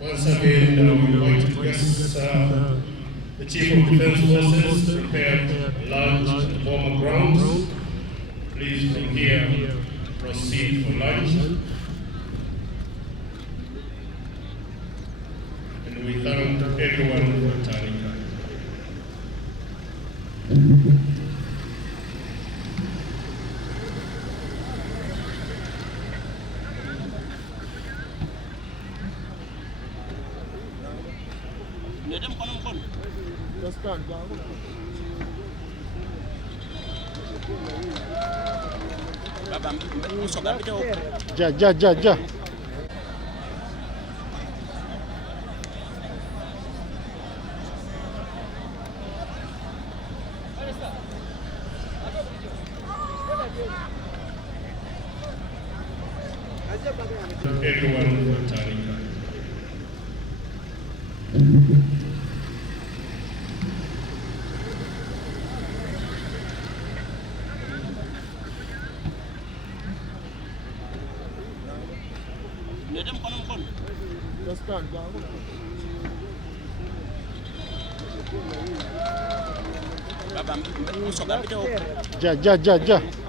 Once again, we would like to request the Chief of Defence Forces prepared lunch at the former grounds. Please, from here, proceed for lunch. And we thank everyone for returning. Ja. Everyone for returning. Ja.